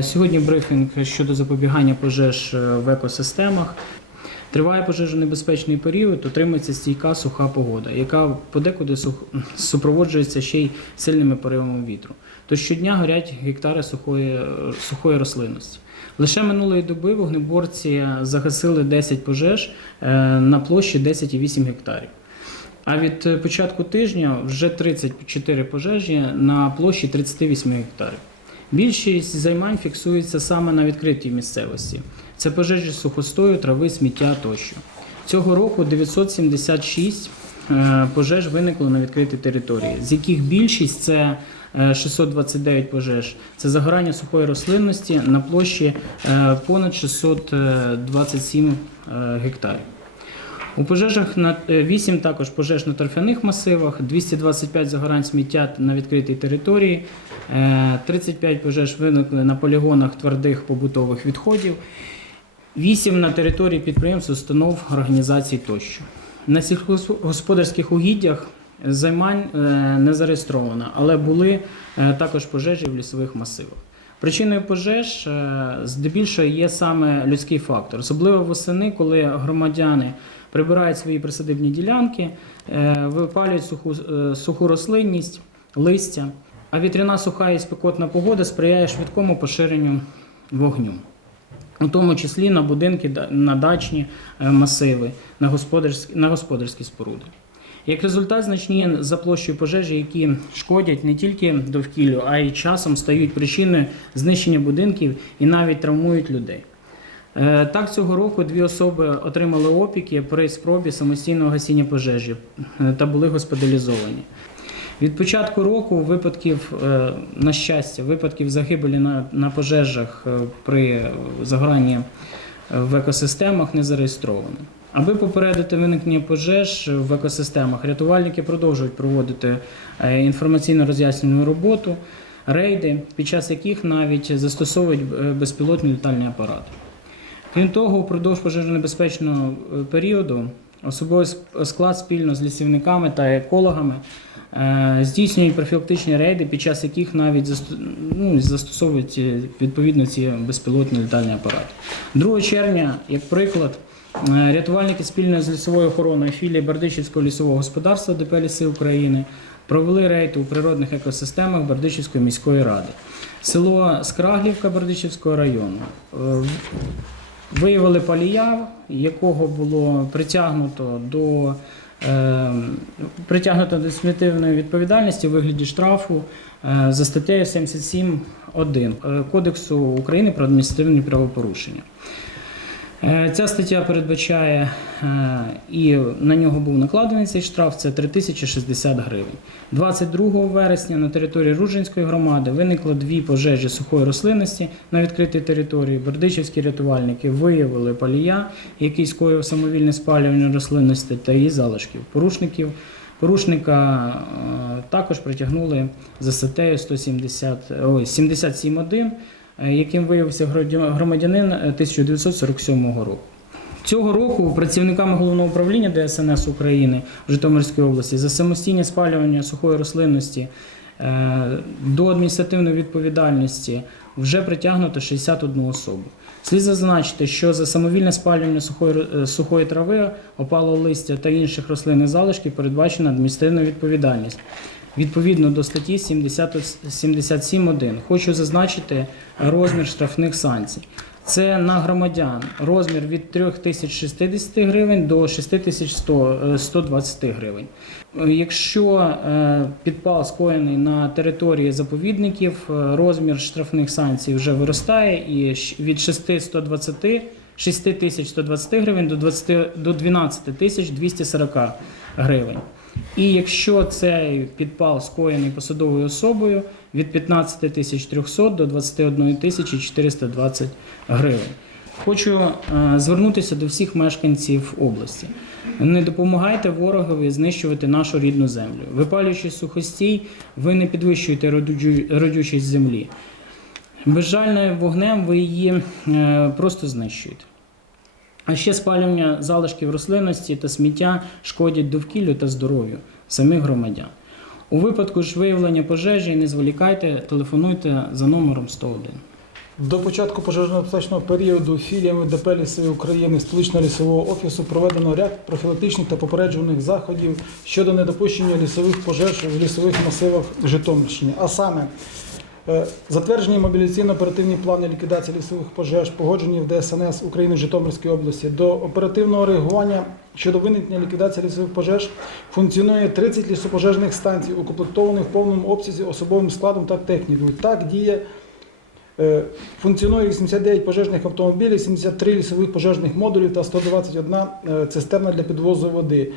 Сьогодні брифінг щодо запобігання пожеж е, в екосистемах. Триває пожежонебезпечний період, отримується стійка суха погода, яка подекуди супроводжується ще й сильними поривами вітру. То щодня горять гектари сухої, е, сухої рослинності. Лише минулої доби вогнеборці загасили 10 пожеж е, на площі 10,8 гектарів. А від е, початку тижня вже 34 пожежі на площі 38 гектарів. Більшість займань фіксується саме на відкритій місцевості. Це пожежі сухостою, трави, сміття тощо. Цього року 976 е, пожеж виникло на відкритій території, з яких більшість це е, 629 пожеж. Це загорання сухої рослинності на площі е, понад 627 е, гектарів. У пожежах на 8 також пожеж на торфяних масивах, 225 загорань сміття на відкритій території, е, 35 пожеж виникли на полігонах твердих побутових відходів, 8 на території підприємств, установ, організацій тощо. На сільськогосподарських угіддях займань е, не зареєстровано, але були е, також пожежі в лісових масивах. Причиною пожеж е, здебільшого є саме людський фактор, особливо восени, коли громадяни прибирають свої присадибні ділянки, е, випалюють суху, е, суху рослинність, листя. А вітряна суха і спекотна погода сприяє швидкому поширенню вогню, у тому числі на будинки, на дачні е, масиви, на господарські, на господарські споруди. Як результат, значні за площею пожежі, які шкодять не тільки довкіллю, а й часом стають причиною знищення будинків і навіть травмують людей. Е, Так, цього року дві особи отримали опіки при спробі самостійного гасіння пожежі е, та були госпіталізовані. Від початку року випадків, е, на щастя, випадків загибелі на, на пожежах при загоранні в екосистемах не зареєстровано. Аби попередити виникнення пожеж в екосистемах, рятувальники продовжують проводити інформаційно-роз'яснювальну роботу, рейди, під час яких навіть застосовують безпілотні літальні апарати. Крім того, упродовж пожежонебезпечного е, періоду особовий склад спільно з лісівниками та екологами е, здійснюють профілактичні рейди, під час яких навіть ну, застосовують е, відповідно ці безпілотні літальні апарати. 2 червня, як приклад, рятувальники спільно з лісовою охороною філії Бердичівського лісового господарства ДП «Ліси України провели рейд у природних екосистемах Бердичівської міської ради. Село Скраглівка Бердичівського району. Виявили палія, якого було притягнуто до, е, притягнуто до адміністративної відповідальності у вигляді штрафу е, за статтею 77.1 е, Кодексу України про адміністративні правопорушення. Е, Ця стаття передбачає, е, і на нього був накладений цей штраф, це 3060 гривень. 22 вересня на території Ружинської громади виникло дві пожежі сухої рослинності на відкритій території. Бердичівські рятувальники виявили палія, який скоїв самовільне спалювання рослинності та її залишків. Порушників Порушника е, також притягнули за статтею 170, 77.1, е, яким виявився громадянин е, 1947 року. Цього року працівниками головного управління ДСНС України в Житомирській області за самостійне спалювання сухої рослинності е, до адміністративної відповідальності вже притягнуто 61 особу. Слід зазначити, що за самовільне спалювання сухої, е, сухої трави, опалого листя та інших рослинних залишків передбачена адміністративна відповідальність. Відповідно до статті 70 77.1 хочу зазначити розмір штрафних санкцій. Це на громадян розмір від 3060 гривень до 6120 гривень. Е, Якщо е, підпал скоєний на території заповідників, е, розмір штрафних санкцій вже виростає і від 6120 6120 гривень до 20 до 12 тисяч 240 гривень. І якщо цей підпал скоєний посадовою особою від 15 тисяч 300 до 21 тисячі 420 гривень. Хочу е, звернутися до всіх мешканців області. Не допомагайте ворогові знищувати нашу рідну землю. Випалюючи сухостій, ви не підвищуєте родючість землі. Безжальним вогнем ви її е, просто знищуєте. А ще спалювання залишків рослинності та сміття шкодять довкіллю та здоров'ю самих громадян. У випадку ж виявлення пожежі не зволікайте, телефонуйте за номером 101. До початку пожежно-безпечного періоду філіями ДП «Ліси України столичного лісового офісу проведено ряд профілактичних та попереджувальних заходів щодо недопущення лісових пожеж в лісових масивах Житомирщини. А саме затверджені мобілізаційно-оперативні плани ліквідації лісових пожеж, погоджені в ДСНС України в Житомирській області. До оперативного реагування щодо виникнення ліквідації лісових пожеж функціонує 30 лісопожежних станцій, укомплектованих в повному обсязі особовим складом та технікою. Так діє Е, Функціонує 89 пожежних автомобілів, 73 лісових пожежних модулів та 121 е, цистерна для підвозу води.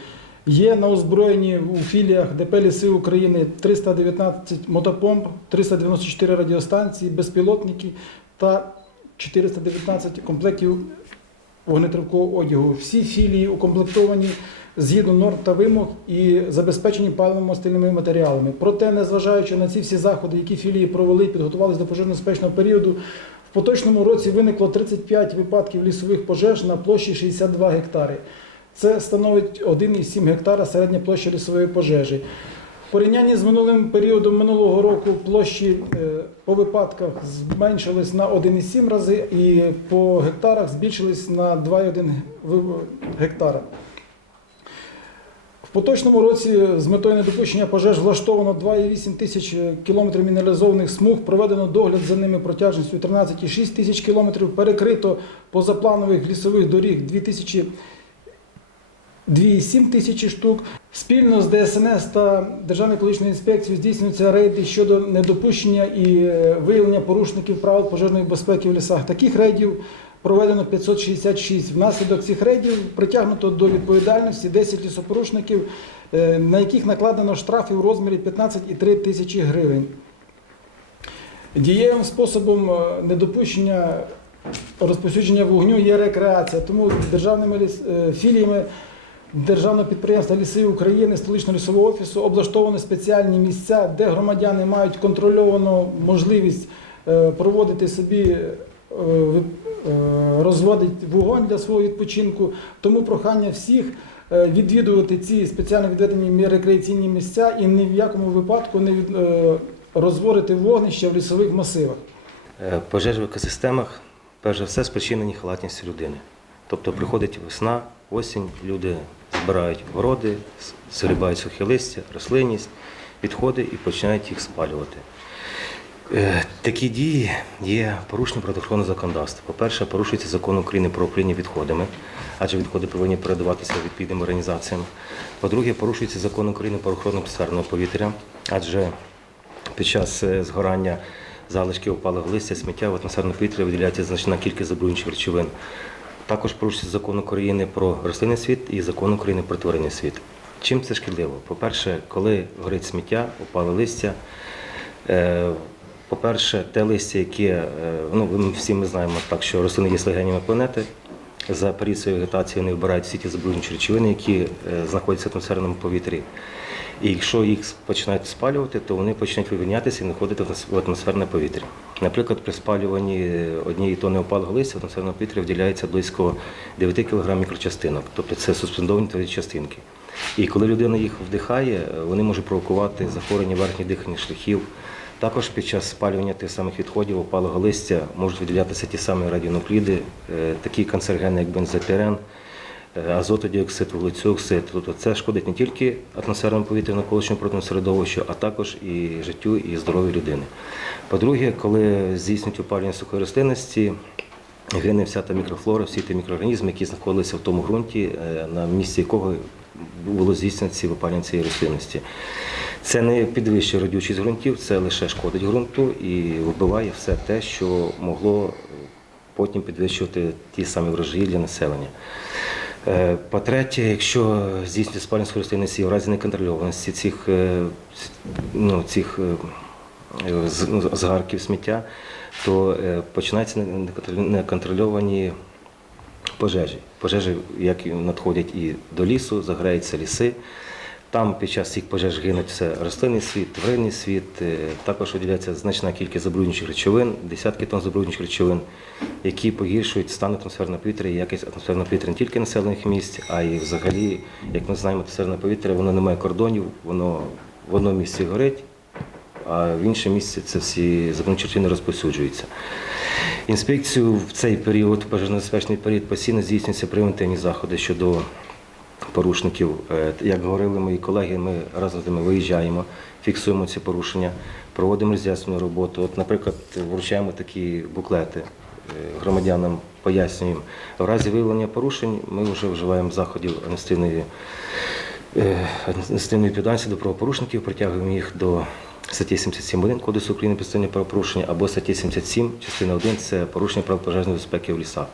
Є на озброєнні у філіях ДП «Ліси України 319 мотопомп, 394 радіостанції, безпілотники та 419 комплектів вогнетривкого одягу. Всі філії укомплектовані згідно норм та вимог і забезпечені паливно-мастильними матеріалами. Проте, незважаючи на ці всі заходи, які філії провели, підготувалися до пожежно-безпечного періоду, в поточному році виникло 35 випадків лісових пожеж на площі 62 гектари. Це становить 1,7 гектара середня площа лісової пожежі. В порівнянні з минулим періодом минулого року площі е, по випадках зменшились на 1,7 рази і по гектарах збільшились на 2,1 гектара. В поточному році з метою недопущення пожеж влаштовано 2,8 тисяч кілометрів мінералізованих смуг, проведено догляд за ними протяжністю 13,6 тисяч кілометрів, перекрито позапланових лісових доріг 2 тисячі 2,7 тисячі штук. Спільно з ДСНС та Державною екологічною інспекцією здійснюються рейди щодо недопущення і е, виявлення порушників правил пожежної безпеки в лісах. Таких рейдів проведено 566. Внаслідок цих рейдів притягнуто до відповідальності 10 лісопорушників, е, на яких накладено штрафи у розмірі 15,3 тисячі гривень. Дієвим способом е, недопущення розповсюдження вогню є рекреація. Тому державними філіями Державного підприємства Ліси України, столичного лісового офісу облаштовані спеціальні місця, де громадяни мають контрольовану можливість е, проводити собі е, е, розводить вогонь для свого відпочинку. Тому прохання всіх відвідувати ці спеціально відведені рекреаційні місця і ні в якому випадку не розводити вогнище в лісових масивах. Пожежі в екосистемах, перш за все, спричинені халатністю людини. Тобто приходить весна, осінь, люди збирають городи, с- згрібають сухі листя, рослинність, відходи і починають їх спалювати. Е, Такі дії є порушенням природоохоронного законодавства. По-перше, порушується закон України про управління відходами, адже відходи повинні передаватися відповідним організаціям. По-друге, порушується закон України про охорону атмосферного повітря, адже під час е, згорання залишків опалого листя, сміття в атмосферне повітря виділяється значна кількість забруднюючих речовин. Також порушується закон України про рослинний світ і закон України про тваринний світ. Чим це шкідливо? По-перше, коли горить сміття, опале листя. е, По-перше, те листя, яке е, ну, всі ми знаємо так, що рослини є легенями планети. За період своєї вегетації вони вбирають всі ті забруднюючі речовини, які е, знаходяться в атмосферному повітрі. І якщо їх починають спалювати, то вони почнуть вивільнятися і знаходити в атмосферне повітря. Наприклад, при спалюванні однієї тонни опалого листя в атмосферне повітря виділяється близько 9 кг мікрочастинок, тобто це суспендовані твої частинки. І коли людина їх вдихає, вони можуть провокувати захворювання верхніх дихальних шляхів. Також під час спалювання тих самих відходів опалого листя можуть виділятися ті самі радіонукліди, е, такі канцерогени, як бензопірен, е, азотодіоксид, вуглецеоксид. Тобто це шкодить не тільки атмосферному повітрю навколишньому природному середовищу, а також і життю і здоров'ю людини. По-друге, коли здійснюють опалювання сухої рослинності, гине вся та мікрофлора, всі ті мікроорганізми, які знаходилися в тому ґрунті, е, на місці якого було здійснено ці випалення цієї рослинності. Це не підвищує родючість ґрунтів, це лише шкодить ґрунту і вбиває все те, що могло потім підвищувати ті самі врожаї для населення. Е, По-третє, якщо здійснюється сухої рослинності в разі неконтрольованості цих, е, ну, цих е, згарків сміття, то починаються неконтроль- неконтрольовані пожежі. Пожежі, як надходять і до лісу, загораються ліси. Там під час цих пожеж гинуть все рослинний світ, тваринний світ. Е, Також виділяється значна кількість забруднюючих речовин, десятки тонн забруднюючих речовин, які погіршують стан атмосферного повітря і якість атмосферного повітря не тільки населених місць, а й взагалі, як ми знаємо, атмосферне повітря воно не має кордонів, воно в одному місці горить, а в інше місце це всі забруднюючі речовини розповсюджуються. Інспекцію в цей період, пожежно-безпечний період, постійно здійснюються превентивні заходи щодо порушників. Е, Як говорили мої колеги, ми разом з ними виїжджаємо, фіксуємо ці порушення, проводимо роз'яснювальну роботу. От, наприклад, вручаємо такі буклети е, громадянам, пояснюємо. В разі виявлення порушень ми вже вживаємо заходів адміністративної е, адміністративної відповідальності до правопорушників, притягуємо їх до статті 77.1 Кодексу України про правопорушення або статті 77, частина 1 це порушення прав пожежної безпеки в лісах.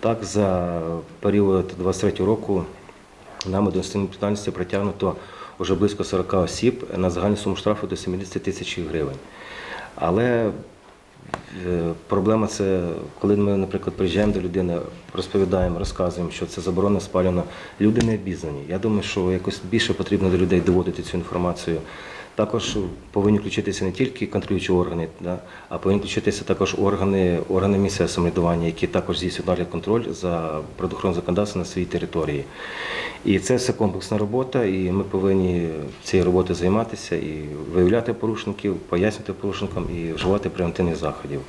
Так, за період 23 року нами до адміністративної притягнуто вже близько 40 осіб на загальну суму штрафу до 70 тисяч гривень. Але Е, Проблема це, коли ми, наприклад, приїжджаємо до людини, розповідаємо, розказуємо, що це заборонено спалено. Люди не обізнані. Я думаю, що якось більше потрібно до людей доводити цю інформацію. Також повинні включитися не тільки контролюючі органи, да, а повинні включитися також органи, органи місцевого самоврядування, які також здійснюють нагляд контроль за природоохоронним законодавством на своїй території. І це все комплексна робота, і ми повинні цією роботою займатися і виявляти порушників, пояснювати порушникам і вживати превентивних заходів.